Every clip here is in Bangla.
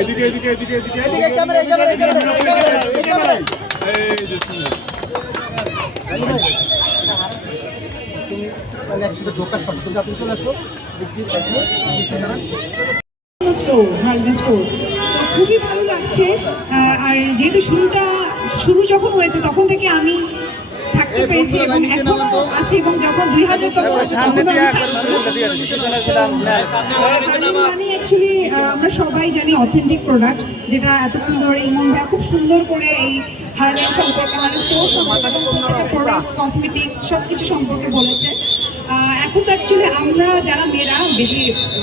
এদিকে এদিকে এদিকে এদিকে এদিকে ক্যামেরা ক্যামেরা ক্যামেরা। ক্যামেরা মানে একসাথে ঢোকার আপনি চলে আসো। Store hardware store. তো খুবই ভালো লাগছে আর যেহেতু শুরুটা শুরু যখন হয়েছে তখন থেকে আমি থাকতে পেরেছি এবং এখনও আছি এবং যখন দুই হাজার মানে অ্যাকচুয়ালি আমরা সবাই জানি অথেন্টিক প্রোডাক্টস যেটা এতক্ষণ ধরে ইমন ভাইয়া খুব সুন্দর করে এই হার্ডওয়্যার সম্পর্কে মানে স্টোর সম্পর্কে প্রোডাক্টস কসমেটিক্স সব কিছু সম্পর্কে বলেছে। এখন তো অ্যাকচুয়ালি আমরা যারা মেয়েরা বেশি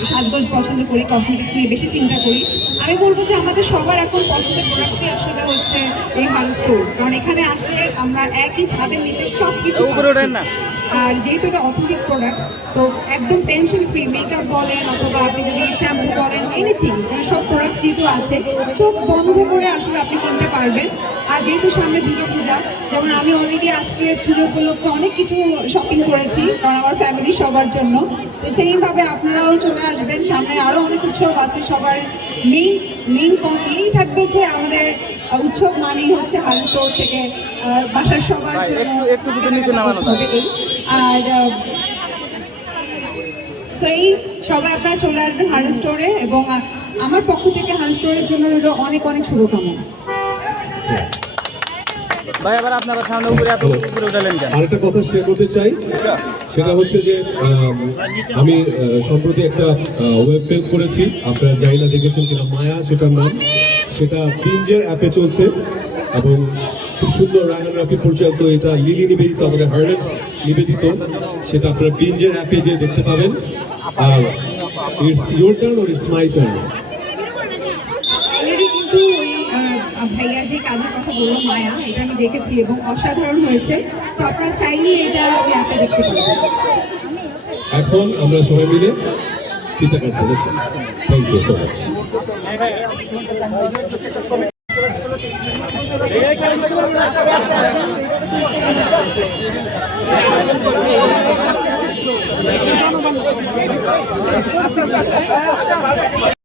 সাজগোজ পছন্দ করি কসমেটিক্স নিয়ে বেশি চিন্তা করি আমি বলব যে আমাদের সবার এখন পছন্দের প্রোডাক্টসই আসলে হচ্ছে এই হাল স্টোর কারণ এখানে আসলে আমরা একই ছাদের নিচে সব কিছু আর যেহেতু এটা অথেন্টিক প্রোডাক্টস তো একদম টেনশন ফ্রি মেকআপ বলেন অথবা আপনি যদি শ্যাম্পু বলেন এনিথিং সব প্রোডাক্টস যেহেতু আছে চোখ বন্ধ করে আসলে আপনি কিনতে পারবেন। আর যেহেতু সামনে দুর্গা পূজা যেমন আমি অলরেডি আজকে পুজো উপলক্ষে অনেক কিছু শপিং করেছি কারণ আমার ফ্যামিলি সবার জন্য। তো সেইভাবে আপনারাও চলে আসবেন। সামনে আরও অনেক উৎসব আছে। সবার মেইন মেইন এই থাকবে যে আমাদের উৎসব মানেই হচ্ছে হাল স্টোর থেকে আহ, বাসার সবার জন্য একটু নিচে নামানো হবে এই। আর তো এই সবাই আপনারা চলে আসবেন হার্ড স্টোরে এবং আমার পক্ষ থেকে হার্ড স্টোরের জন্য রইল অনেক অনেক শুভকামনা। ভাই আবার আপনারা সামনে উপরে এত উপরে উঠালেন কেন? আরেকটা কথা শেয়ার করতে চাই। সেটা হচ্ছে যে, আমি সম্প্রতি একটা ওয়েব ফিল্ম করেছি। আপনারা জানি না দেখেছেন কিনা, মায়া সেটার নাম। সেটা প্রিঞ্জের অ্যাপে চলছে এবং খুব সুন্দর রায়নাগ্রাফি পরিচালিত, এটা লিলি নিবেদিত, আমাদের হার্ডেন্স নিবেদিত। সেটা আপনারা প্রিঞ্জের অ্যাপে যে দেখতে পাবেন। আর it's your turn or it's my turn already কিন্তু ওই আহ, ভাইয়া যে কাজের কথা বলল মায়া এটা আমি দেখেছি এবং অসাধারণ হয়েছে। তো আপনারা চাইলে এটা ওই অ্যাপে দেখতে পাবেন এখন আমরা সবাই মিলে ফিতা কাটবো থ্যাংক ইউ সো মাচ